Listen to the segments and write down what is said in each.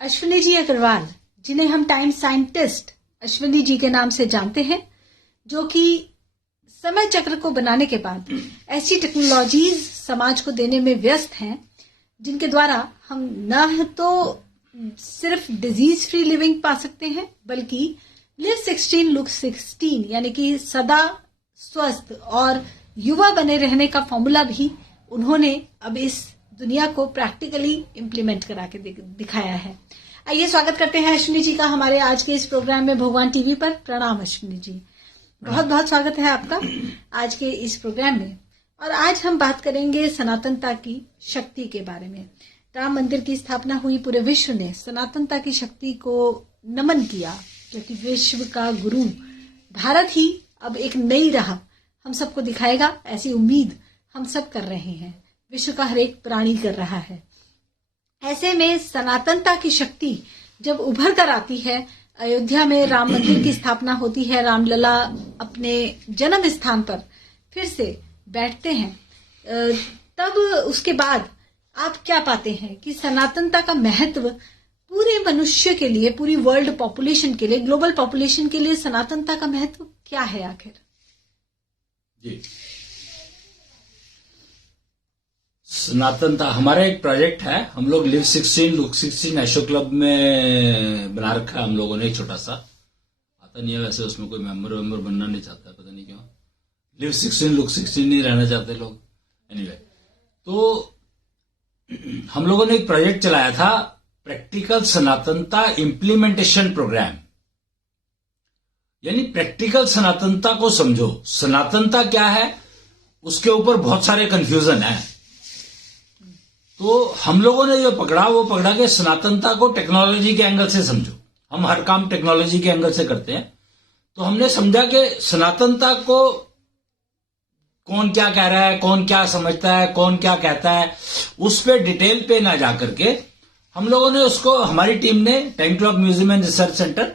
अश्विनी जी अग्रवाल, जिन्हें हम time scientist Ashwini ji के नाम से जानते हैं, जो कि समय चक्र को बनाने के बाद ऐसी टेक्नोलॉजीज समाज को देने में व्यस्त हैं जिनके द्वारा हम न तो सिर्फ डिजीज फ्री लिविंग पा सकते हैं बल्कि लिव 16 लुक 16 यानी कि सदा स्वस्थ और युवा बने रहने का फॉर्मूला भी उन्होंने अब इस दुनिया को प्रैक्टिकली इम्प्लीमेंट करा के दिखाया है। आइए स्वागत करते हैं अश्विनी जी का हमारे आज के इस प्रोग्राम में भगवान टीवी पर। प्रणाम अश्विनी जी, बहुत बहुत स्वागत है आपका आज के इस प्रोग्राम में। और आज हम बात करेंगे सनातनता की शक्ति के बारे में। राम मंदिर की स्थापना हुई, पूरे विश्व ने सनातनता की शक्ति को नमन किया क्योंकि विश्व का गुरु भारत ही अब एक नई राह हम सबको दिखाएगा, ऐसी उम्मीद हम सब कर रहे हैं। विश्व का हर एक प्राणी कर रहा है। ऐसे में सनातनता की शक्ति जब उभर कर आती है, अयोध्या में राम मंदिर की स्थापना होती है, रामलला अपने जन्म स्थान पर फिर से बैठते हैं, तब उसके बाद आप क्या पाते हैं कि सनातनता का महत्व पूरे मनुष्य के लिए, पूरी वर्ल्ड पॉपुलेशन के लिए, ग्लोबल पॉपुलेशन के लिए सनातनता का महत्व क्या है आखिर? जी, सनातनता हमारा एक प्रोजेक्ट है। हम लोग लिव 16 लुक 16 एशो क्लब में बना रखा है हम लोगों ने। एक छोटा सा आता नहीं है वैसे, उसमें कोई मेंबर बनना नहीं चाहता, पता नहीं क्यों। लिव 16 लुक 16 नहीं रहना चाहते लोग। एनीवे, तो हम लोगों ने एक प्रोजेक्ट चलाया था, प्रैक्टिकल सनातनता इम्प्लीमेंटेशन प्रोग्राम। यानी प्रैक्टिकल सनातनता को समझो। सनातनता क्या है, उसके ऊपर बहुत सारे कंफ्यूजन है। तो हम लोगों ने जो पकड़ा वो पकड़ा कि सनातनता को टेक्नोलॉजी के एंगल से समझो। हम हर काम टेक्नोलॉजी के एंगल से करते हैं, तो हमने समझा कि सनातनता को कौन क्या कह रहा है, कौन क्या समझता है, कौन क्या कहता है, उस पे डिटेल पे ना जा करके हम लोगों ने उसको, हमारी टीम ने, time clock museum and research centre,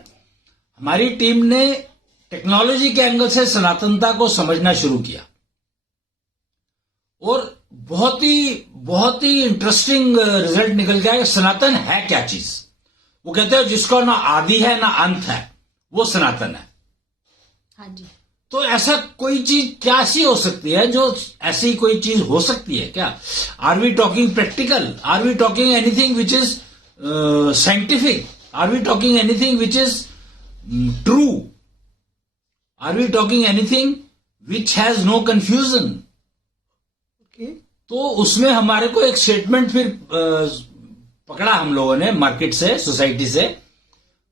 हमारी टीम ने टेक्नोलॉजी के एंगल से सनातनता को समझना शुरू किया। और बहुत ही इंटरेस्टिंग रिजल्ट निकल गया कि सनातन है क्या चीज। वो कहते हैं जिसका ना आदि है ना अंत है, वो सनातन है। हाँ जी। तो ऐसा कोई चीज क्या सी हो सकती है, जो ऐसी कोई चीज हो सकती है क्या? Are we talking practical? Are we talking anything which is scientific? Are we talking anything which is true? Are we talking anything which has no confusion? तो उसमें हमारे को एक स्टेटमेंट फिर पकड़ा हम लोगों ने मार्केट से, सोसाइटी से,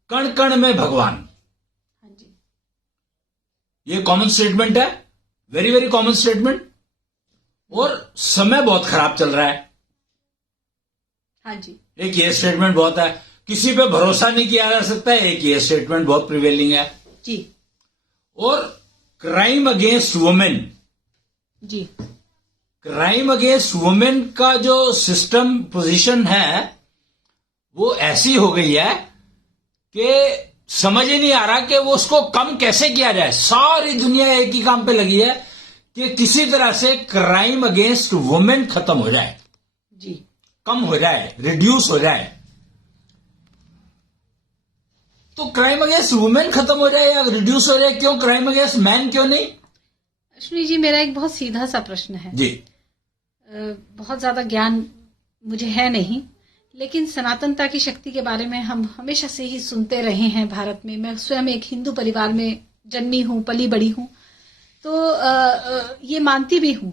कण कण में भगवान। हाँ जी। ये कॉमन स्टेटमेंट है, वेरी वेरी कॉमन स्टेटमेंट। और समय बहुत खराब चल रहा है। हाँ जी। एक ये स्टेटमेंट बहुत है, किसी पे भरोसा नहीं किया जा सकता है, एक ये स्टेटमेंट बहुत प्रिवेलिंग है जी। और क्राइम अगेंस्ट वुमेन जी, क्राइम अगेंस्ट वुमेन का जो सिस्टम पोजीशन है वो ऐसी हो गई है कि समझ ही नहीं आ रहा कि वो उसको कम कैसे किया जाए। सारी दुनिया एक ही काम पे लगी है कि किसी तरह से क्राइम अगेंस्ट वुमेन खत्म हो जाए जी, कम हो जाए, रिड्यूस हो जाए। तो क्राइम अगेंस्ट वुमेन खत्म हो जाए या रिड्यूस हो जाए, क्यों क्राइम अगेंस्ट मैन क्यों नहीं? अश्विनी जी, मेरा एक बहुत सीधा सा प्रश्न है जी। बहुत ज्यादा ज्ञान मुझे है नहीं, लेकिन सनातनता की शक्ति के बारे में हम हमेशा से ही सुनते रहे हैं भारत में। मैं स्वयं एक हिंदू परिवार में जन्मी हूँ, पली बड़ी हूँ, तो ये मानती भी हूँ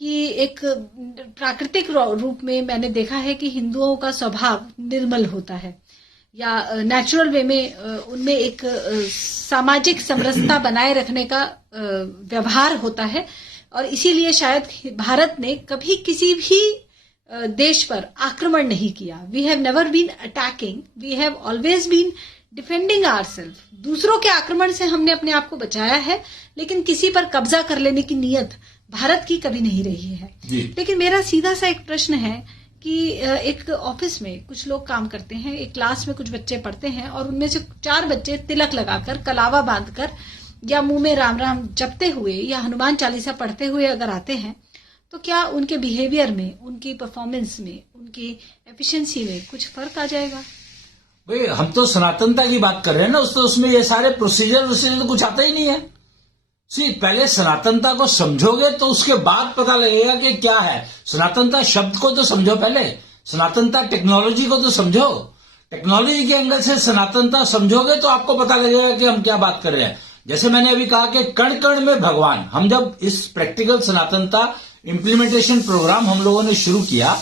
कि एक प्राकृतिक रूप में मैंने देखा है कि हिंदुओं का स्वभाव निर्मल होता है, या नेचुरल वे में उनमें एक सामाजिक समरसता बनाए रखने का व्यवहार होता है। और इसीलिए शायद भारत ने कभी किसी भी देश पर आक्रमण नहीं किया। We have never been attacking, we have always been defending ourself. दूसरों के आक्रमण से हमने अपने आप को बचाया है, लेकिन किसी पर कब्जा कर लेने की नीयत भारत की कभी नहीं रही है। लेकिन मेरा सीधा सा एक प्रश्न है कि एक ऑफिस में कुछ लोग काम करते हैं, एक क्लास में कुछ बच्चे पढ़ते हैं और उनमें से 4 बच्चे तिलक लगाकर, कलावा बांधकर या मुंह में राम राम जपते हुए या हनुमान चालीसा पढ़ते हुए अगर आते हैं, तो क्या उनके बिहेवियर में, उनकी परफॉर्मेंस में, उनकी एफिशिएंसी में कुछ फर्क आ जाएगा। भाई हम तो सनातनता की बात कर रहे हैं ना, उसमें ये सारे प्रोसीजर तो कुछ आता ही नहीं है। पहले सनातनता को समझोगे तो उसके बाद पता लगेगा कि क्या है। सनातनता शब्द को तो समझो पहले, सनातनता टेक्नोलॉजी को तो समझो, टेक्नोलॉजी के एंगल से सनातनता समझोगे तो आपको पता लगेगा कि हम क्या बात कर रहे हैं। जैसे मैंने अभी कहा कि कण कण में भगवान, हम जब इस प्रैक्टिकल सनातनता इम्प्लीमेंटेशन प्रोग्राम हम लोगों ने शुरू किया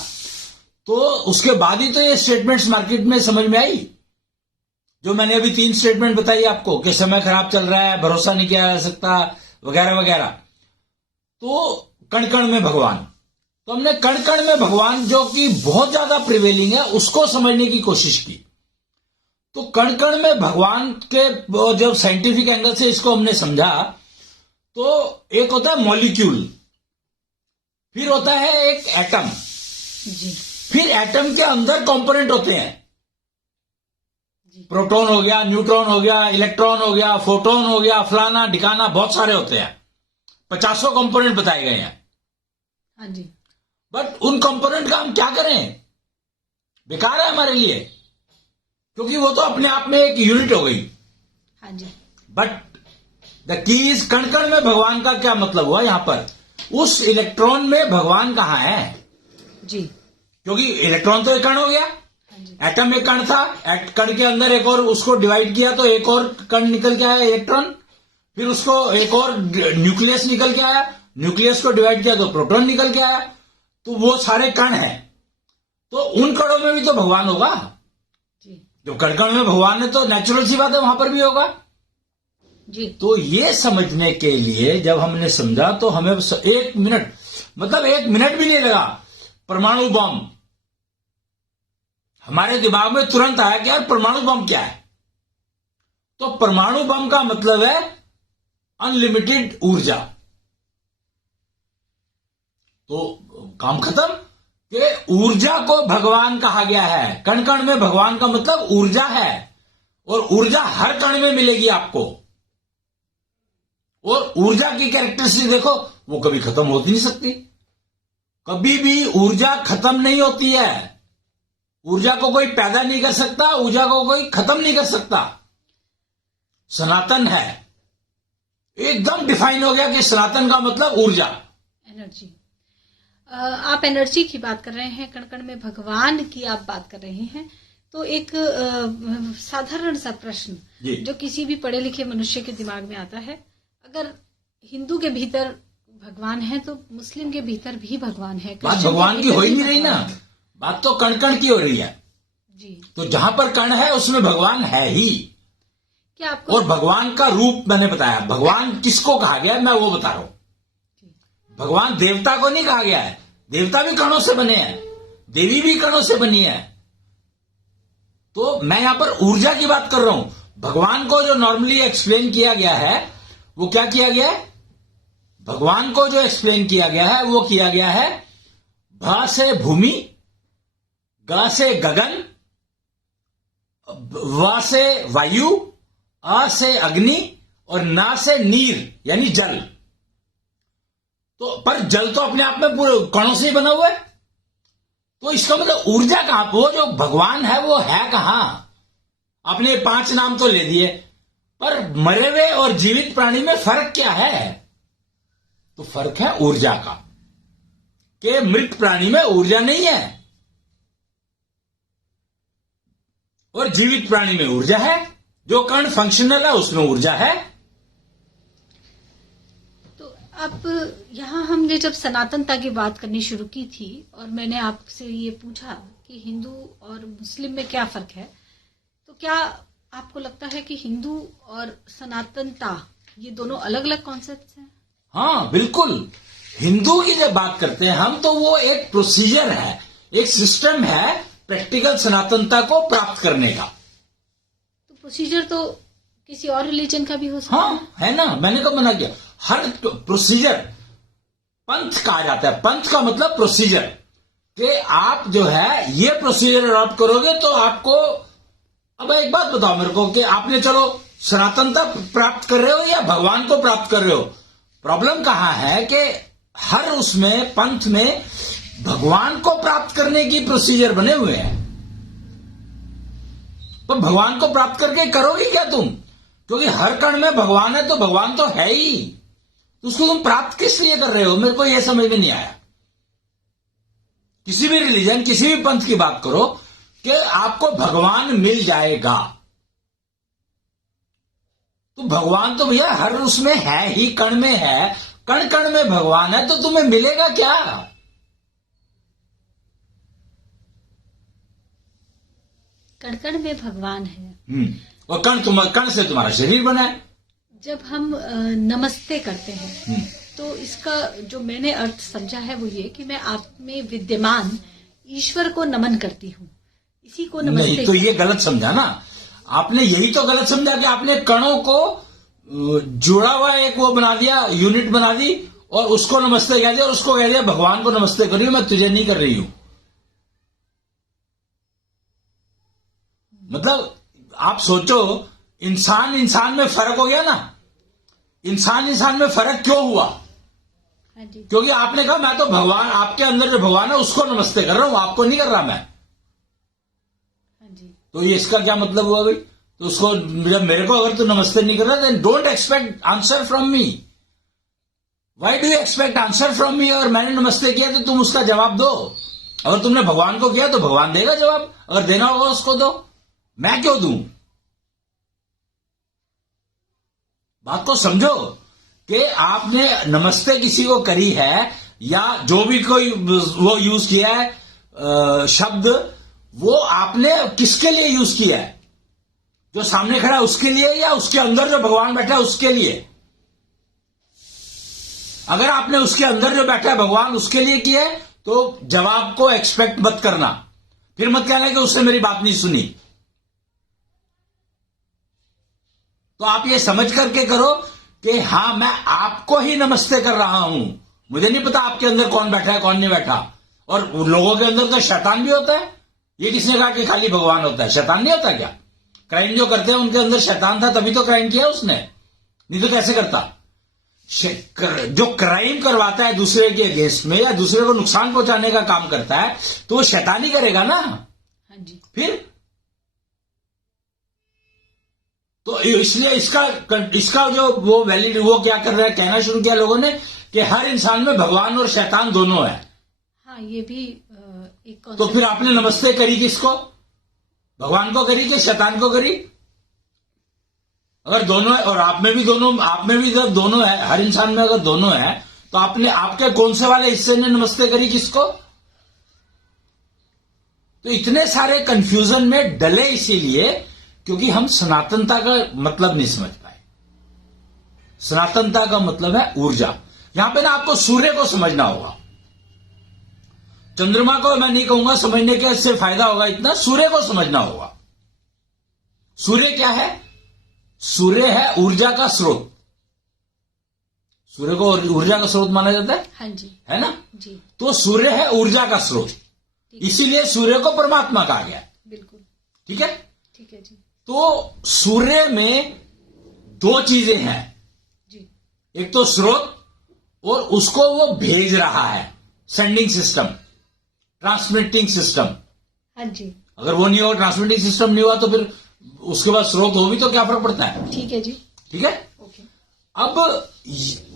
तो उसके बाद ही तो ये स्टेटमेंट्स मार्केट में समझ में आई, जो मैंने अभी 3 स्टेटमेंट बताई आपको कि समय खराब चल रहा है, भरोसा नहीं किया जा सकता, वगैरह वगैरह। तो कण कण में भगवान, तो हमने कण कण में भगवान जो कि बहुत ज्यादा प्रिवेलिंग है उसको समझने की कोशिश की। तो कण कण में भगवान के जब साइंटिफिक एंगल से इसको हमने समझा तो एक होता है मॉलिक्यूल, फिर होता है एक एटम, फिर एटम के अंदर कंपोनेंट होते हैं, प्रोटॉन हो गया, न्यूट्रॉन हो गया, इलेक्ट्रॉन हो गया, फोटोन हो गया, फलाना ढिकाना, बहुत सारे होते हैं, 50 कंपोनेंट बताए गए हैं। हाँ जी। बट उन कंपोनेंट का हम क्या करें, बेकार है हमारे लिए, क्योंकि वो तो अपने आप में एक यूनिट हो गई। हाँ जी। बट द की इज कण कण में भगवान का क्या मतलब हुआ यहां पर, उस इलेक्ट्रॉन में भगवान कहां है जी, क्योंकि इलेक्ट्रॉन तो एक कण हो गया, एटम एक कण था, कण के अंदर एक और उसको डिवाइड किया तो एक और कण निकल के आया इलेक्ट्रॉन, फिर उसको एक और न्यूक्लियस निकल के आया, न्यूक्लियस को डिवाइड किया तो प्रोटॉन निकल के आया। तो वो सारे कण हैं, तो उन कणों में भी तो भगवान होगा। जो कण कण में भगवान है तो नेचुरल सी बात है वहां पर भी होगा जी। तो ये समझने के लिए जब हमने समझा तो हमें 1 मिनट, मतलब 1 मिनट भी नहीं लगा। परमाणु बम हमारे दिमाग में तुरंत आया कि यार परमाणु बम क्या है। तो परमाणु बम का मतलब है अनलिमिटेड ऊर्जा। तो काम खत्म कि ऊर्जा को भगवान कहा गया है। कण कण में भगवान का मतलब ऊर्जा है, और ऊर्जा हर कण में मिलेगी आपको। और ऊर्जा की कैरेक्टरिस्टिक देखो, वो कभी खत्म होती नहीं सकती, कभी भी ऊर्जा खत्म नहीं होती है। ऊर्जा को कोई पैदा नहीं कर सकता, ऊर्जा को कोई खत्म नहीं कर सकता, सनातन है। एकदम डिफाइन हो गया कि सनातन का मतलब ऊर्जा, एनर्जी। आप एनर्जी की बात कर रहे हैं, कण कण में भगवान की आप बात कर रहे हैं, तो एक साधारण सा प्रश्न जो किसी भी पढ़े लिखे मनुष्य के दिमाग में आता है, अगर हिंदू के भीतर भगवान है तो मुस्लिम के भीतर भी भगवान है। बात भगवान की हो ही नहीं रही ना, बात तो कण कण की हो रही है जी। तो जहां पर कण है उसमें भगवान है ही। क्या आपको, और भगवान का रूप मैंने बताया, भगवान किसको कहा गया है मैं वो बता रहा हूं। भगवान देवता को नहीं कहा गया है, देवता भी कणों से बने हैं, देवी भी कणों से बनी है। तो मैं यहां पर ऊर्जा की बात कर रहा हूं। भगवान को जो नॉर्मली एक्सप्लेन किया गया है वो क्या किया गया है, भगवान को जो एक्सप्लेन किया गया है वो किया गया है भ से भूमि, ग से गगन, व से वायु, अ से अग्नि और ना से नीर यानी जल। तो पर जल तो अपने आप में पूरे कणों से ही बना हुआ है। तो इसका मतलब ऊर्जा कहां, वो जो भगवान है वो है कहां। आपने 5 नाम तो ले दिए, पर मरे हुए और जीवित प्राणी में फर्क क्या है। तो फर्क है ऊर्जा का, कि मृत प्राणी में ऊर्जा नहीं है और जीवित प्राणी में ऊर्जा है। जो कण फंक्शनल है उसमें ऊर्जा है। तो अब यहां हमने जब सनातनता की बात करनी शुरू की थी और मैंने आपसे ये पूछा कि हिंदू और मुस्लिम में क्या फर्क है, तो क्या आपको लगता है कि हिंदू और सनातनता ये दोनों अलग अलग कॉन्सेप्ट हैं? हाँ बिल्कुल। हिंदू की जब बात करते हैं हम तो वो एक प्रोसीजर है, एक सिस्टम है प्रैक्टिकल सनातनता को प्राप्त करने का। तो प्रोसीजर तो किसी और रिलीजन का भी हो सकता है ना, मैंने कब मना किया। हर प्रोसीजर पंथ कहा जाता है। पंथ का मतलब प्रोसीजर, कि आप जो है ये प्रोसीजर अडॉप्ट करोगे तो आपको। अब एक बात बताओ मेरे को कि आपने चलो सनातनता प्राप्त कर रहे हो या भगवान को प्राप्त कर रहे हो। प्रॉब्लम कहां है कि हर उसमें पंथ में भगवान को प्राप्त करने की प्रोसीजर बने हुए हैं। तो भगवान को प्राप्त करके करोगे क्या तुम? क्योंकि हर कण में भगवान है, तो भगवान तो है ही, तो उसको तुम प्राप्त किस लिए कर रहे हो? मेरे को यह समझ में नहीं आया। किसी भी रिलीजन, किसी भी पंथ की बात करो कि आपको भगवान मिल जाएगा, तो भगवान तो भैया हर उसमें है ही, कण में है, कण कण में भगवान है, तो तुम्हें मिलेगा क्या? कण कण में भगवान है। और कण से तुम्हारा शरीर बना है। जब हम नमस्ते करते हैं तो इसका जो मैंने अर्थ समझा है वो ये कि मैं आप में विद्यमान ईश्वर को नमन करती हूँ, इसी को नमस्ते। नहीं, तो ये गलत समझा ना आपने, यही तो गलत समझा कि आपने कणों को जुड़ा हुआ एक वो बना दिया, यूनिट बना दी, और उसको नमस्ते कह दिया, और उसको कह दिया भगवान को नमस्ते करियो, मैं तुझे नहीं कर रही हूं। मतलब आप सोचो, इंसान इंसान में फर्क हो गया ना। इंसान इंसान में फर्क क्यों हुआ? हाँ जी। क्योंकि आपने कहा मैं तो भगवान, आपके अंदर जो भगवान है उसको नमस्ते कर रहा हूं, आपको नहीं कर रहा मैं। हाँ जी। तो ये इसका क्या मतलब हुआ भाई? तो उसको, जब मेरे को अगर तू नमस्ते नहीं कर रहा, then don't expect answer from me. Why do you expect answer from me? अगर मैंने नमस्ते किया तो तुम उसका जवाब दो। अगर तुमने भगवान को किया तो भगवान देगा जवाब, अगर देना होगा उसको दो, मैं क्यों दूं? बात को समझो कि आपने नमस्ते किसी को करी है, या जो भी कोई वो यूज किया है शब्द, वो आपने किसके लिए यूज किया है? जो सामने खड़ा है उसके लिए, या उसके अंदर जो भगवान बैठा है उसके लिए? अगर आपने उसके अंदर जो बैठा है भगवान उसके लिए किया है, तो जवाब को एक्सपेक्ट मत करना, फिर मत कहना कि उसने मेरी बात नहीं सुनी। तो आप ये समझ करके करो कि हाँ, मैं आपको ही नमस्ते कर रहा हूं, मुझे नहीं पता आपके अंदर कौन बैठा है कौन नहीं बैठा। और लोगों के अंदर तो शैतान भी होता है। ये किसने कहा कि खाली भगवान होता है? शैतान नहीं होता क्या? क्राइम जो करते हैं उनके अंदर शैतान था, तभी तो क्राइम किया उसने, नहीं तो कैसे करता? जो क्राइम करवाता है दूसरे के अगेंस्ट में, या दूसरे को नुकसान पहुंचाने का काम करता है, तो वो शैतान ही करेगा ना। हाँ जी। फिर तो इसलिए इसका जो वो वैलिड, वो क्या कर रहा है, कहना शुरू किया लोगों ने कि हर इंसान में भगवान और शैतान दोनों है। हाँ, ये भी एक। तो फिर आपने नमस्ते करी किसको? भगवान को करी कि शैतान को करी? अगर दोनों है, और आप में भी जब दोनों है, हर इंसान में अगर दोनों है, तो आपने आपके कौन से वाले हिस्से ने नमस्ते करी किसको? तो इतने सारे कंफ्यूजन में डले इसीलिए क्योंकि हम सनातनता का मतलब नहीं समझ पाए। सनातनता का मतलब है ऊर्जा। यहां पे ना आपको सूर्य को समझना होगा, चंद्रमा को मैं नहीं कहूंगा समझने के, इससे फायदा होगा इतना, सूर्य को समझना होगा। सूर्य क्या है? सूर्य है ऊर्जा का स्रोत। सूर्य को ऊर्जा का स्रोत माना जाता है। हाँ जी। है ना जी। तो सूर्य है ऊर्जा का स्रोत, इसीलिए सूर्य को परमात्मा कहा गया। बिल्कुल ठीक है। ठीक है जी। तो सूर्य में दो चीजें हैं, जी। एक तो स्रोत, और उसको वो भेज रहा है, सेंडिंग सिस्टम, ट्रांसमिटिंग सिस्टम। हाँ जी। अगर वो नहीं हो, ट्रांसमिटिंग सिस्टम नहीं हुआ, तो फिर उसके बाद स्रोत हो भी तो क्या फर्क पड़ता है? ठीक है जी। ठीक है। ओके। अब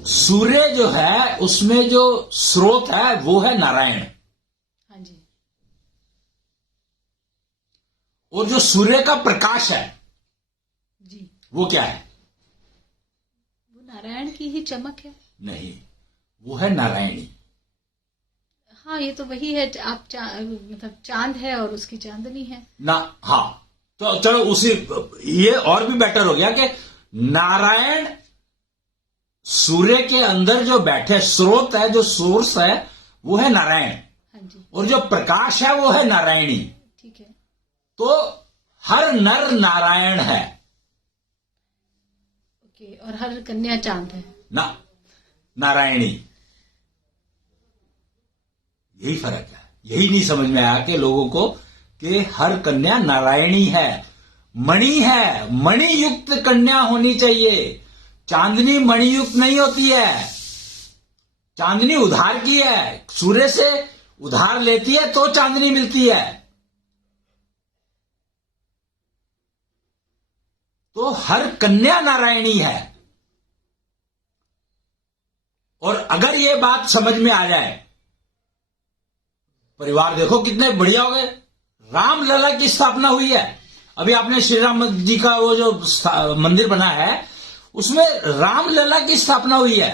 सूर्य जो है उसमें जो स्रोत है वो है नारायण। हाँ जी। और जो सूर्य का प्रकाश है जी, वो क्या है? वो नारायण की ही चमक है। नहीं, वो है नारायणी। हाँ, ये तो वही है, आप मतलब चांद है और उसकी चांदनी है ना। हाँ, तो चलो उसी, ये और भी बेटर हो गया कि नारायण सूर्य के अंदर जो बैठे, स्रोत है, जो सोर्स है, वो है नारायण। हाँ जी। और जो प्रकाश है वो है नारायणी। ठीक है। तो हर नर नारायण है। ओके। और हर कन्या चांद है ना, नारायणी। यही फर्क है। यही नहीं समझ में आया कि लोगों को कि हर कन्या नारायणी है, मणि है, मणि युक्त कन्या होनी चाहिए। चांदनी मणि युक्त नहीं होती है, चांदनी उधार की है, सूर्य से उधार लेती है तो चांदनी मिलती है। तो हर कन्या नारायणी है। और अगर ये बात समझ में आ जाए, परिवार देखो कितने बढ़िया हो गए। रामलला की स्थापना हुई है। अभी आपने श्री राम जी का वो जो मंदिर बना है उसमें रामलला की स्थापना हुई है।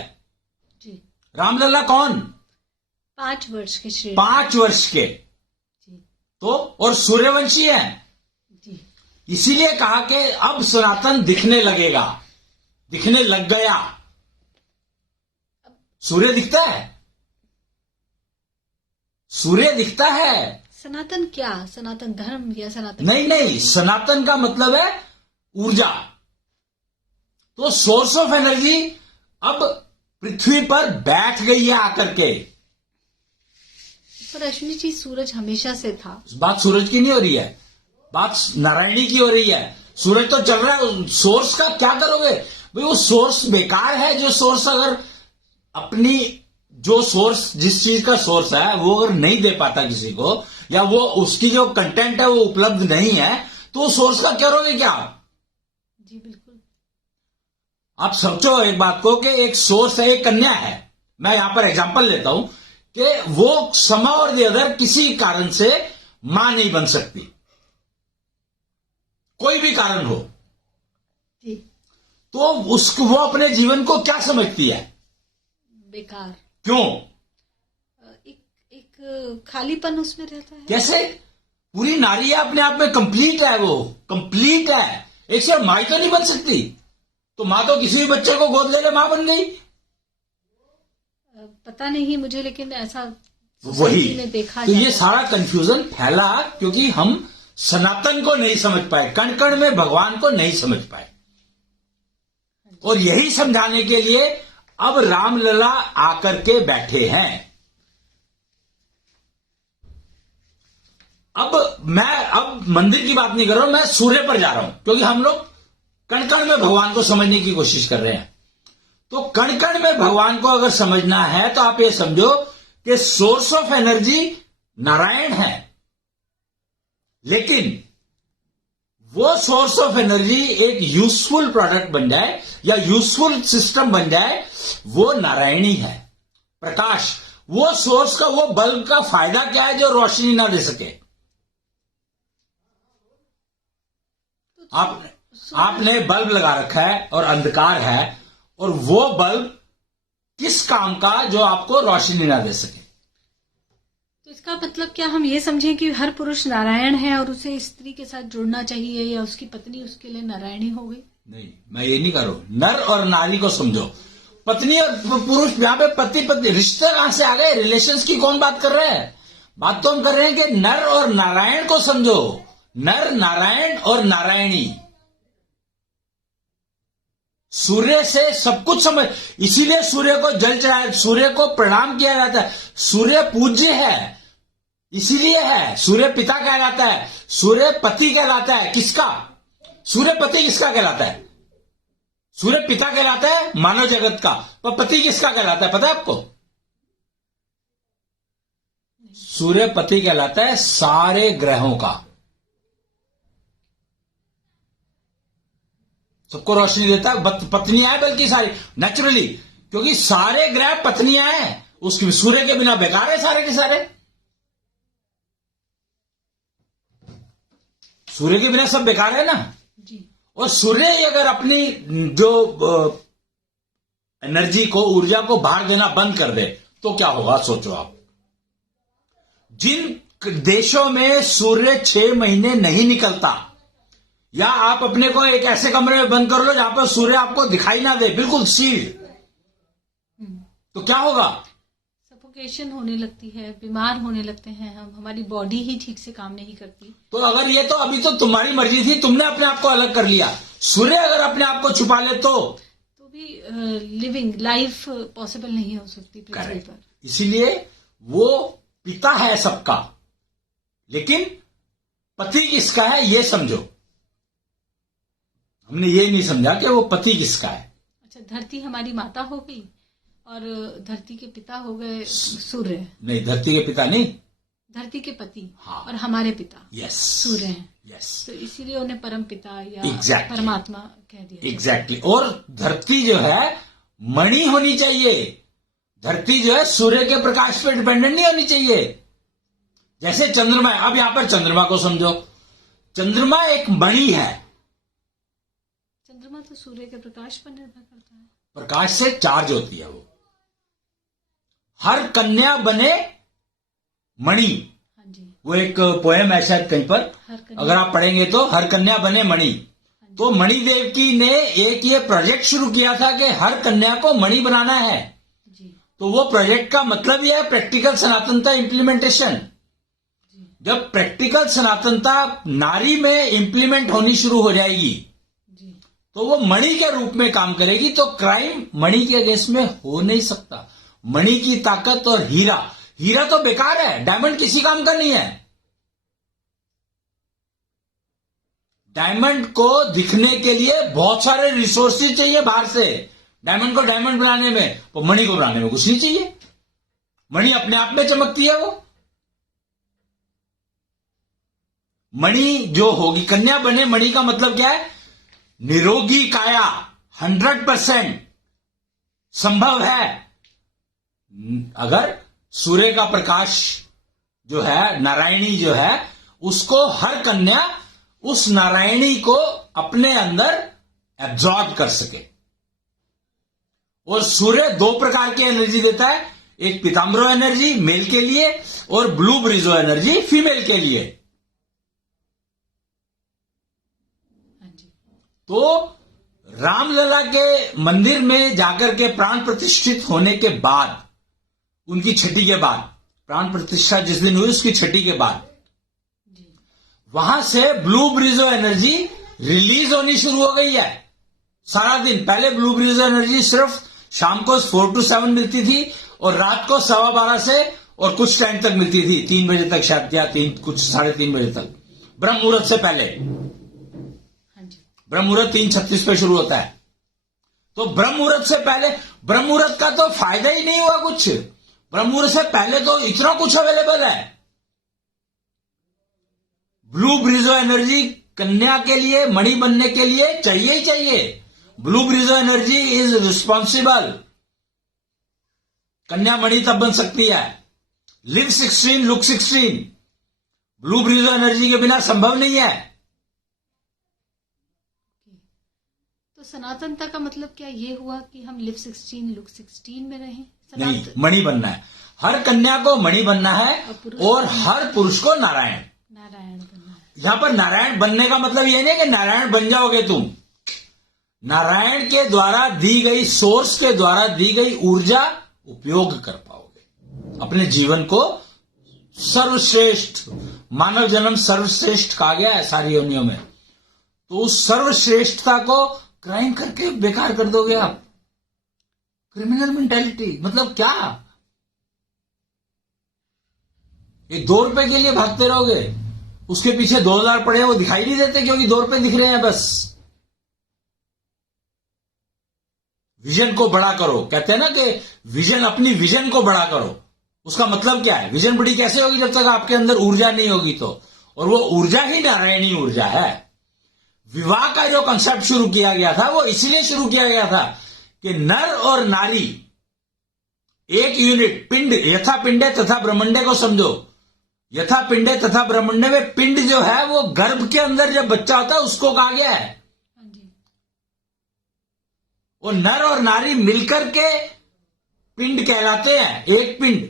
जी। रामलला कौन? 5 वर्ष के श्री 5 वर्ष के। जी। तो और सूर्यवंशी है। जी। इसीलिए कहा कि अब सनातन दिखने लगेगा, दिखने लग गया। सूर्य दिखता है, सूर्य दिखता है। सनातन क्या? सनातन धर्म या सनातन? नहीं, सनातन का मतलब है ऊर्जा। तो सोर्स ऑफ एनर्जी अब पृथ्वी पर बैठ गई है आकर के। पर अश्विनी जी, सूरज हमेशा से था। बात सूरज की नहीं हो रही है, बात नारायणी की हो रही है। सूरज तो चल रहा है, सोर्स का क्या करोगे भाई? वो सोर्स बेकार है। जो सोर्स अगर अपनी जो सोर्स जिस चीज का सोर्स है वो अगर नहीं दे पाता किसी को, या वो उसकी जो कंटेंट है वो उपलब्ध नहीं है, तो सोर्स का करोगे क्या? जी बिल्कुल। आप सोचो एक बात को कि एक सोर्स है, एक कन्या है। मैं यहां पर एग्जांपल लेता हूं कि वो समा और the other किसी कारण से मां नहीं बन सकती, कोई भी कारण हो। जी। तो उसको वो अपने जीवन को क्या समझती है? बेकार। क्यों? एक खालीपन उसमें रहता है। कैसे? पूरी नारी है, अपने आप में कंप्लीट है, वो कंप्लीट है। एक से मां तो नहीं बन सकती। तो मां तो किसी भी बच्चे को गोद ले ले मां बन गई। पता नहीं मुझे, लेकिन ऐसा वही में देखा तो ये सारा कंफ्यूजन फैला क्योंकि हम सनातन को नहीं समझ पाए, कण कण में भगवान को नहीं समझ पाए। और यही समझाने के लिए अब रामलला आकर के बैठे हैं। अब मंदिर की बात नहीं कर रहा हूं, मैं सूर्य पर जा रहा हूं, क्योंकि हम लोग कण कण में भगवान को समझने की कोशिश कर रहे हैं। तो कण कण में भगवान को अगर समझना है तो आप ये समझो कि सोर्स ऑफ एनर्जी नारायण है, लेकिन वो सोर्स ऑफ एनर्जी एक यूजफुल प्रोडक्ट बन जाए या यूजफुल सिस्टम बन जाए, वो नारायणी है, प्रकाश। वो सोर्स का, वो बल्ब का फायदा क्या है जो रोशनी ना दे सके? आपने बल्ब लगा रखा है और अंधकार है, और वो बल्ब किस काम का जो आपको रोशनी ना दे सके? तो इसका मतलब क्या हम ये समझें कि हर पुरुष नारायण है और उसे स्त्री के साथ जुड़ना चाहिए, या उसकी पत्नी उसके लिए नारायणी हो गई? नहीं, मैं ये नहीं कर रहा हूं। नर और नारी को समझो। पत्नी और पुरुष, यहां पे पति पत्नी रिश्ते कहां से आ गए? रिलेशंस की कौन बात कर रहे हैं? बात तो हम कर रहे हैं कि नर और नारायण को समझो। नर, नारायण और नारायणी। सूर्य से सब कुछ समझ, इसीलिए सूर्य को जल चढ़ाया, सूर्य को प्रणाम किया जाता है। सूर्य पूज्य है, इसीलिए है। सूर्य पिता कहलाता है, सूर्य पति कहलाता है। किसका? सूर्य पति किसका कहलाता है? सूर्य पिता कहलाता है मानव जगत का, पर पति किसका कहलाता है पता है आपको? सूर्य पति कहलाता है सारे ग्रहों का। सबको रोशनी देता है, पत्नियां हैं बल्कि सारी, नेचुरली, क्योंकि सारे ग्रह पत्नियां हैं। उसके सूर्य के बिना बेकार है सारे के सारे। सूर्य के बिना सब बेकार है ना जी। और सूर्य अगर अपनी जो एनर्जी को, ऊर्जा को बाहर देना बंद कर दे तो क्या होगा? सोचो आप। जिन देशों में सूर्य 6 महीने नहीं निकलता, या आप अपने को एक ऐसे कमरे में बंद कर लो जहां पर सूर्य आपको दिखाई ना दे, बिल्कुल सील्ड, तो क्या होगा? सफोकेशन होने लगती है, बीमार होने लगते हैं हम, हमारी बॉडी ही ठीक से काम नहीं करती। तो अगर ये, तो अभी तो तुम्हारी मर्जी थी, तुमने अपने आप को अलग कर लिया। सूर्य अगर अपने आप को छुपा ले तो भी लिविंग लाइफ पॉसिबल नहीं हो सकती पृथ्वी पर। इसीलिए वो पिता है सबका, लेकिन पति किसका है ये समझो। हमने ये नहीं समझा कि वो पति किसका है। अच्छा, धरती हमारी माता हो गई और धरती के पिता हो गए सूर्य। नहीं, धरती के पिता नहीं, धरती के पति। हाँ। और हमारे पिता यस सूर्य हैं। यस, तो इसीलिए उन्हें परम पिता या Exactly. परमात्मा कह दिया। एग्जैक्टली। और धरती जो है मणि होनी चाहिए। धरती जो है सूर्य के प्रकाश पर डिपेंडेंट नहीं होनी चाहिए। जैसे चंद्रमा है, अब यहां पर चंद्रमा को समझो। चंद्रमा एक मणि है। चंद्रमा तो सूर्य के प्रकाश पर निर्भर करता है। प्रकाश से चार्ज होती है वो। हर कन्या बने मणि, हाँ जी। वो एक पोएम है शायद कहीं पर, अगर आप पढ़ेंगे तो, हर कन्या बने मणि। तो मणि देवकी ने एक ये प्रोजेक्ट शुरू किया था कि हर कन्या को मणि बनाना है जी। तो वो प्रोजेक्ट का मतलब यह है प्रैक्टिकल सनातनता इम्प्लीमेंटेशन। जब प्रैक्टिकल सनातनता नारी में इंप्लीमेंट होनी शुरू हो जाएगी जी। तो वो मणि के रूप में काम करेगी। तो क्राइम मणि के अगेंस्ट में हो नहीं सकता। मणि की ताकत और हीरा, हीरा तो बेकार है, डायमंड किसी काम का नहीं है। डायमंड को दिखने के लिए बहुत सारे रिसोर्सेज चाहिए बाहर से। डायमंड को डायमंड बनाने में, तो मणि को बनाने में कुछ नहीं चाहिए। मणि अपने आप में चमकती है। वो मणि जो होगी, कन्या बने मणि का मतलब क्या है? निरोगी काया 100% संभव है अगर सूर्य का प्रकाश जो है, नारायणी जो है, उसको हर कन्या उस नारायणी को अपने अंदर एब्जॉर्ब कर सके। और सूर्य 2 प्रकार की एनर्जी देता है, एक पीताम्बरो एनर्जी मेल के लिए और ब्लू ब्रिजो एनर्जी फीमेल के लिए। तो रामलला के मंदिर में जाकर के प्राण प्रतिष्ठित होने के बाद, उनकी छठी के बाद, प्राण प्रतिष्ठा जिस दिन हुई उसकी छठी के बाद, वहां से ब्लू ब्रिजो एनर्जी रिलीज होनी शुरू हो गई है सारा दिन। पहले ब्लू ब्रिजो एनर्जी सिर्फ शाम को 4 to 7 मिलती थी और रात को 12:15 से और कुछ टाइम तक मिलती थी, 3 बजे तक शायद, या 3:30 बजे तक, ब्रह्म मुहूर्त से पहले। ब्रह्म मुहूर्त 3:36 पे शुरू होता है। तो ब्रह्म मुहूर्त से पहले, ब्रह्म मुहूर्त का तो फायदा ही नहीं हुआ कुछ। ब्रह्म मुहूर्त से पहले तो इतना कुछ अवेलेबल है। ब्लू ब्रिजो एनर्जी कन्या के लिए, मणि बनने के लिए चाहिए ही चाहिए। Blue Brijo energy is responsible. कन्या मणि तब बन सकती है। Live 16 look 16 blue Brijo energy के बिना संभव नहीं है। तो सनातनता का मतलब क्या ये हुआ कि हम लिव 16 लुक 16 में रहें? नहीं, मणि बनना है। हर कन्या को मणि बनना है और हर पुरुष को नारायण बनना है। यहां पर नारायण बनने का मतलब ये नहीं कि नारायण बन जाओगे तुम। नारायण के द्वारा दी गई, सोर्स के द्वारा दी गई ऊर्जा उपयोग कर पाओगे। अपने जीवन को सर्वश्रेष्ठ, मानव जन्म सर्वश्रेष्ठ कहा गया है सारी योनियों में, तो उस सर्वश्रेष्ठता को क्राइम करके बेकार कर दोगे आप। क्रिमिनल मेंटालिटी मतलब क्या? ये 2 रुपए के लिए भागते रहोगे, उसके पीछे 2000 पड़े हैं, वो दिखाई नहीं देते क्योंकि 2 रुपए दिख रहे हैं बस। विजन को बड़ा करो, कहते हैं ना कि विजन, अपनी विजन को बड़ा करो। उसका मतलब क्या है? विजन बड़ी कैसे होगी जब तक आपके अंदर ऊर्जा नहीं होगी तो, और वो ऊर्जा ही नारायणी ऊर्जा है। विवाह का जो कंसेप्ट शुरू किया गया था वो इसलिए शुरू किया गया था कि नर और नारी एक यूनिट, पिंड, यथा पिंडे तथा ब्रह्मंडे को समझो। यथा पिंडे तथा ब्रह्मंडे में पिंड जो है वो गर्भ के अंदर जब बच्चा होता है उसको कहा गया है। वो नर और नारी मिलकर के पिंड कहलाते हैं, एक पिंड,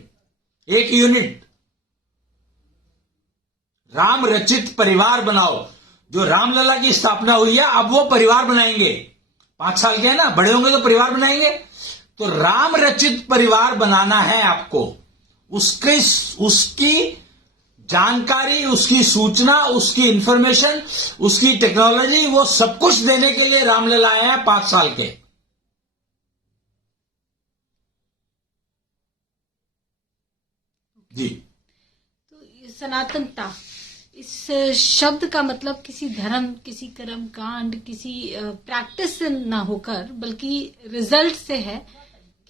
एक यूनिट। राम रचित परिवार बनाओ। जो रामलला की स्थापना हुई है, अब वो परिवार बनाएंगे। 5 साल के हैं ना, बड़े होंगे तो परिवार बनाएंगे। तो राम रचित परिवार बनाना है आपको। उसकी जानकारी, उसकी सूचना, उसकी इंफॉर्मेशन, उसकी टेक्नोलॉजी, वो सब कुछ देने के लिए रामलला आए हैं 5 साल के। जी। तो सनातनता, इस शब्द का मतलब किसी धर्म, किसी कर्म कांड, किसी प्रैक्टिस से ना होकर बल्कि रिजल्ट से है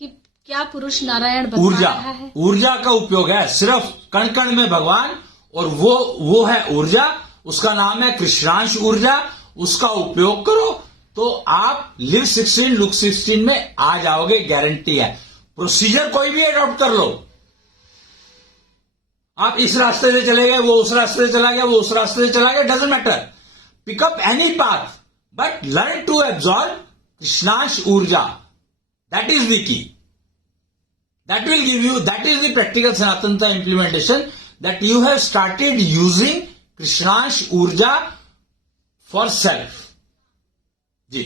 कि क्या पुरुष नारायण बता ऊर्जा, रहा है? ऊर्जा का उपयोग है, सिर्फ कण कण में भगवान, और वो है ऊर्जा, उसका नाम है कृष्णांश ऊर्जा, उसका उपयोग करो तो आप लिव 16 लुक 16 में आ जाओगे, गारंटी है। प्रोसीजर कोई भी अडॉप्ट कर लो, आप इस रास्ते से चले गए, वो उस रास्ते से चला गया, वो उस रास्ते से चला गया, doesn't matter, pick up any path, but learn to absorb Krishnansh Urja, that is the key, that will give you, that is the practical सनातनता implementation, that you have started using Krishnansh Urja for self. जी,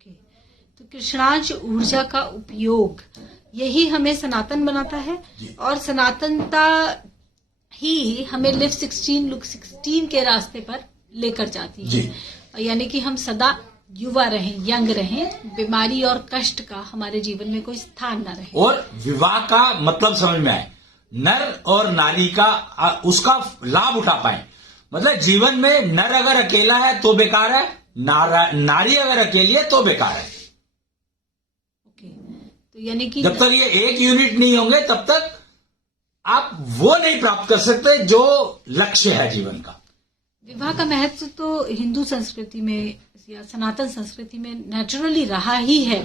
तो कृष्णांश ऊर्जा का उपयोग यही हमें सनातन बनाता है, और सनातनता ही हमें लिव 16 लुक 16 के रास्ते पर लेकर जाती है, यानी कि हम सदा युवा रहें, यंग रहें, बीमारी और कष्ट का हमारे जीवन में कोई स्थान न रहे। और विवाह का मतलब समझ में आए, नर और नारी का उसका लाभ उठा पाए। मतलब जीवन में नर अगर अकेला है तो बेकार है, नारी अगर अकेली है तो बेकार है। ओके, तो यानी कि जब तक ये एक यूनिट नहीं होंगे तब तक आप वो नहीं प्राप्त कर सकते जो लक्ष्य है जीवन का। विवाह का महत्व तो हिंदू संस्कृति में या सनातन संस्कृति में नेचुरली रहा ही है।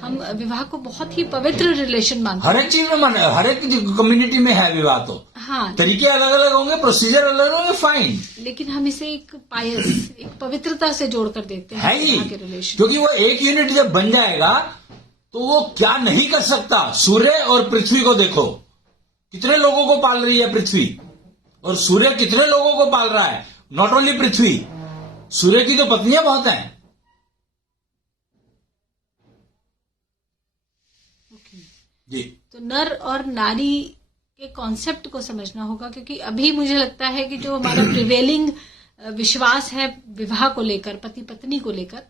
हम विवाह को बहुत ही पवित्र रिलेशन मानते हैं। हर एक चीज में माने, हर एक कम्युनिटी में है विवाह तो। हाँ, तरीके अलग अलग होंगे, प्रोसीजर अलग होंगे, फाइन, लेकिन हम इसे एक पायस, एक पवित्रता से जोड़कर देखते हैं विवाह के रिलेशन। क्योंकि वो एक यूनिट जब बन जाएगा तो वो क्या नहीं कर सकता। सूर्य और पृथ्वी को देखो, कितने लोगों को पाल रही है पृथ्वी, और सूर्य कितने लोगों को पाल रहा है। नॉट ओनली पृथ्वी, सूर्य की तो पत्नियां बहुत हैं। जी, तो नर और नारी के कॉन्सेप्ट को समझना होगा, क्योंकि अभी मुझे लगता है कि जो हमारा प्रिवेलिंग विश्वास है विवाह को लेकर, पति पत्नी को लेकर,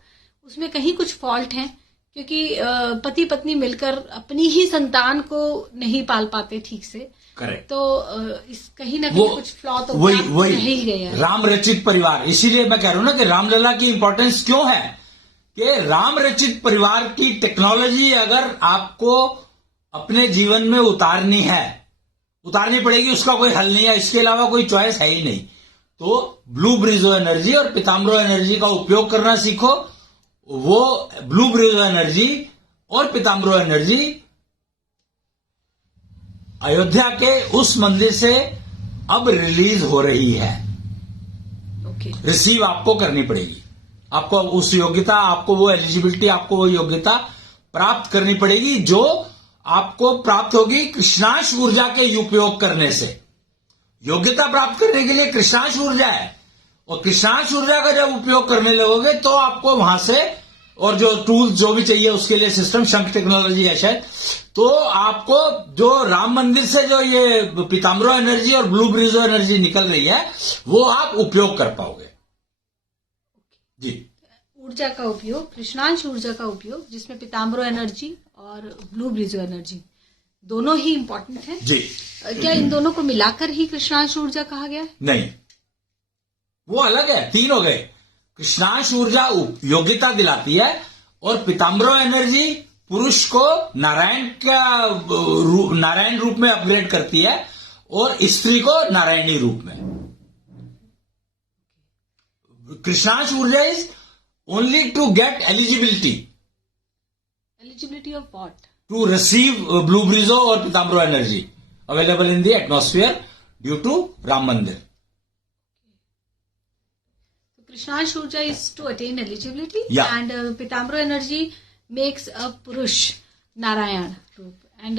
उसमें कहीं कुछ फॉल्ट है, क्योंकि पति पत्नी मिलकर अपनी ही संतान को नहीं पाल पाते ठीक से। करेक्ट। तो इस कहीं ना कहीं कुछ फ्लॉ तो रह ही गया है। राम रचित परिवार, इसीलिए मैं कह रहा हूं ना कि रामलला की इंपॉर्टेंस क्यों है, कि राम रचित परिवार की टेक्नोलॉजी अगर आपको अपने जीवन में उतारनी पड़ेगी, उसका कोई हल नहीं है, इसके अलावा कोई चॉइस है ही नहीं। तो ब्लू ब्रिजो एनर्जी और पीताम्बरो एनर्जी का उपयोग करना सीखो। वो ब्लू ब्रिजो एनर्जी और पीताम्बरो एनर्जी अयोध्या के उस मंदिर से अब रिलीज हो रही है। रिसीव आपको करनी पड़ेगी, आपको उस योग्यता, आपको वो एलिजिबिलिटी, आपको वो योग्यता प्राप्त करनी पड़ेगी जो आपको प्राप्त होगी कृष्णांश ऊर्जा के उपयोग करने से। योग्यता प्राप्त करने के लिए कृष्णांश ऊर्जा है, और कृष्णांश ऊर्जा का जब उपयोग करने लगोगे तो आपको वहां से, और जो टूल्स जो भी चाहिए उसके लिए सिस्टम, शंख टेक्नोलॉजी है शायद, तो आपको जो राम मंदिर से जो ये पीताम्बरो एनर्जी और ब्लू ब्रिजो एनर्जी निकल रही है वो आप उपयोग कर पाओगे। जी, ऊर्जा का उपयोग, कृष्णांश ऊर्जा का उपयोग, जिसमें पीताम्बरो एनर्जी और ब्लू ब्रिजो एनर्जी दोनों ही इंपॉर्टेंट है। जी, क्या इन दोनों को मिलाकर ही कृष्णांश ऊर्जा कहा गया है? नहीं, वो अलग है, तीन हो गए। कृष्णांश ऊर्जा योग्यता दिलाती है, और पीताम्बरो एनर्जी पुरुष को नारायण रूप में अपग्रेड करती है, और स्त्री को नारायणी रूप में। Krishnansh Urja is only to get eligibility of what? To receive blue Brijo और Pitambaro energy available in the atmosphere due to Ram Mandir. Krishnansh Urja is to attain eligibility, and Pitambro energy makes a Purush Narayan रूप, and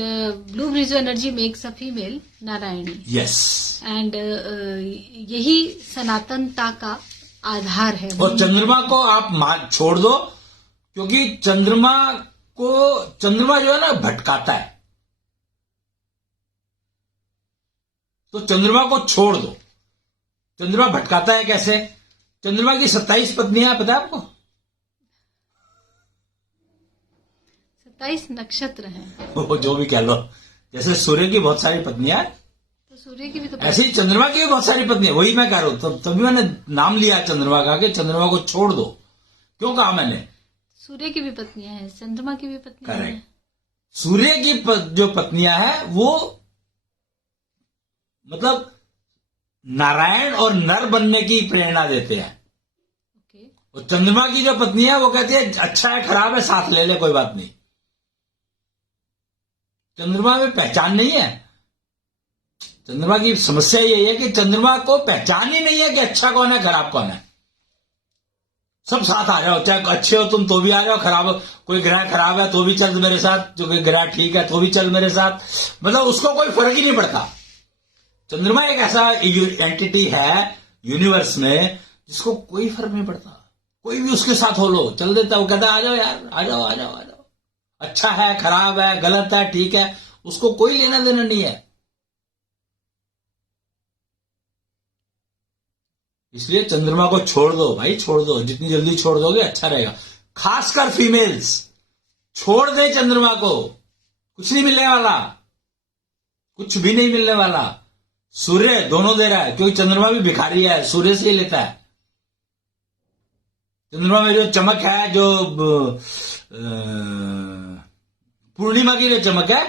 Blue Brizo energy makes a female Narayani. Yes. And यही सनातनता का आधार है। और चंद्रमा को आप छोड़ दो, क्योंकि चंद्रमा जो है ना भटकाता है, तो चंद्रमा को छोड़ दो। चंद्रमा भटकाता है कैसे? चंद्रमा की 27 पत्नियां पता है आपको? 27 नक्षत्र हैं। वो जो भी कह लो, जैसे सूर्य की बहुत सारी पत्नियां, तो सूर्य की भी तो ऐसे ही चंद्रमा की भी बहुत सारी पत्नियां। वही मैं कह रहा हूं, तभी मैंने नाम लिया चंद्रमा का, कि चंद्रमा को छोड़ दो। क्यों कहा मैंने? सूर्य की भी पत्नियां हैं, चंद्रमा की भी पत्नियां हैं। सूर्य की जो पत्नियां हैं वो मतलब नारायण और नर बनने की प्रेरणा देते हैं। ओके। और चंद्रमा की जो पत्नी है वो कहती है अच्छा है खराब है साथ ले ले कोई बात नहीं। चंद्रमा में पहचान नहीं है। चंद्रमा की समस्या यही है कि चंद्रमा को पहचान ही नहीं है कि अच्छा कौन है खराब कौन है। सब साथ आ जाओ, चाहे अच्छे हो तुम तो भी आ जाओ, खराब हो कोई ग्रह खराब है तो भी चल मेरे साथ, जो कोई ग्रह ठीक है तो भी चल मेरे साथ, मतलब उसको कोई फर्क ही नहीं पड़ता। चंद्रमा एक ऐसा एंटिटी है यूनिवर्स में जिसको कोई फर्क नहीं पड़ता, कोई भी उसके साथ हो लो चल देता, वो कहता है आ जाओ यार आ जाओ आ जाओ आ जाओ, अच्छा है खराब है गलत है ठीक है, उसको कोई लेना देना नहीं है। इसलिए चंद्रमा को छोड़ दो भाई, छोड़ दो, जितनी जल्दी छोड़ दोगे अच्छा रहेगा। खासकर फीमेल्स छोड़ दे चंद्रमा को, कुछ नहीं मिलने वाला, कुछ भी नहीं मिलने वाला। सूर्य दोनों दे रहा है क्योंकि चंद्रमा भी भिखारी है, सूर्य से ही लेता है। चंद्रमा में जो चमक है, जो पूर्णिमा की जो चमक है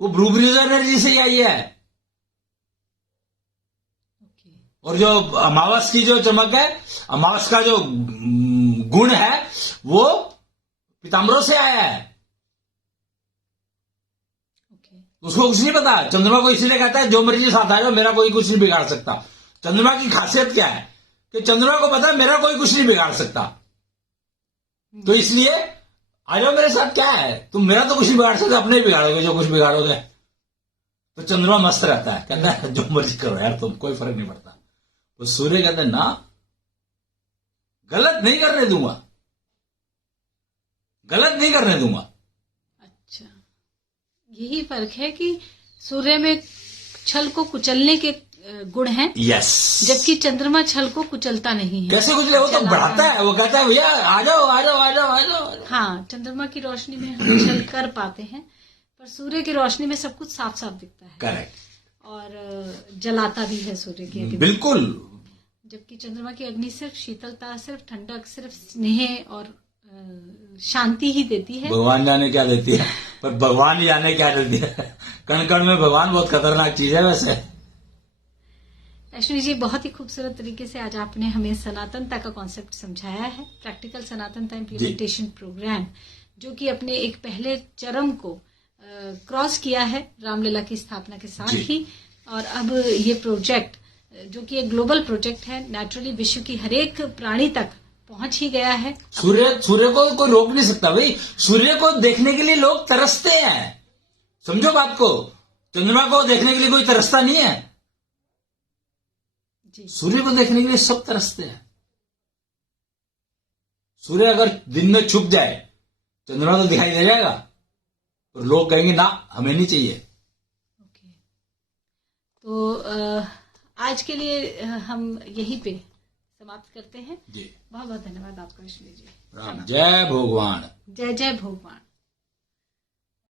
वो ब्लू ब्रीज एनर्जी से ही आई है। और जो अमावस की जो चमक है, अमावस का जो गुण है वो पीताम्बरों से आया है। उसको कुछ नहीं पता। चंद्रमा को इसीलिए कहता है जो मर्जी साथ आ जाओ मेरा कोई कुछ नहीं बिगाड़ सकता। चंद्रमा की खासियत क्या है कि चंद्रमा को पता है मेरा कोई कुछ नहीं बिगाड़ सकता, तो इसलिए आ जाओ मेरे साथ, क्या है तुम मेरा तो कुछ नहीं बिगाड़ सकते, अपने ही बिगाड़ोगे जो कुछ बिगाड़ोगे। तो चंद्रमा मस्त रहता है, कहता है जो मर्जी करो यार तुम, कोई फर्क नहीं पड़ता। तो सूर्य कहते हैं ना, गलत नहीं करने दूंगा, गलत नहीं करने दूंगा। अच्छा, यही फर्क है कि सूर्य में छल को कुचलने के गुण हैं। यस। जबकि चंद्रमा छल को कुचलता नहीं है। कैसे कुचले, वो तो बढ़ाता है, वो कहता है भैया आ जाओ आ जाओ आ जाओ आ जाओ। हाँ, चंद्रमा की रोशनी में हम छल कर पाते हैं, पर सूर्य की रोशनी में सब कुछ साफ साफ दिखता है। करेक्ट। और जलाता भी है सूर्य की अग्नि। बिल्कुल। जबकि चंद्रमा की अग्नि सिर्फ शीतलता, सिर्फ ठंडक, सिर्फ स्नेह और शांति ही देती है। भगवान जाने क्या देती है, पर भगवान ही जाने क्या देती है। कण कण में भगवान बहुत खतरनाक चीज है। वैसे अश्विनी जी, बहुत ही खूबसूरत तरीके से आज आपने हमें सनातनता का कॉन्सेप्ट समझाया है। प्रैक्टिकल सनातनता इम्प्लीमेंटेशन प्रोग्राम, जो कि अपने एक पहले चरम को क्रॉस किया है रामलीला की स्थापना के साथ ही, और अब ये प्रोजेक्ट जो कि एक ग्लोबल प्रोजेक्ट है, नेचुरली विश्व की हरेक प्राणी तक पहुंच ही गया है। सूर्य को कोई रोक नहीं सकता भाई। सूर्य को देखने के लिए लोग तरसते हैं, समझो बात को। चंद्रमा को देखने के लिए कोई तरसता नहीं है, सूर्य को देखने के लिए सब तरसते हैं। सूर्य अगर दिन में छुप जाए चंद्रमा तो दिखाई दे जाएगा, और लोग कहेंगे ना हमें नहीं चाहिए। तो आज के लिए हम यहीं पे समाप्त करते हैं जी। बहुत बहुत धन्यवाद आपका अश्विनी जी। जय भगवान। जय जय भगवान।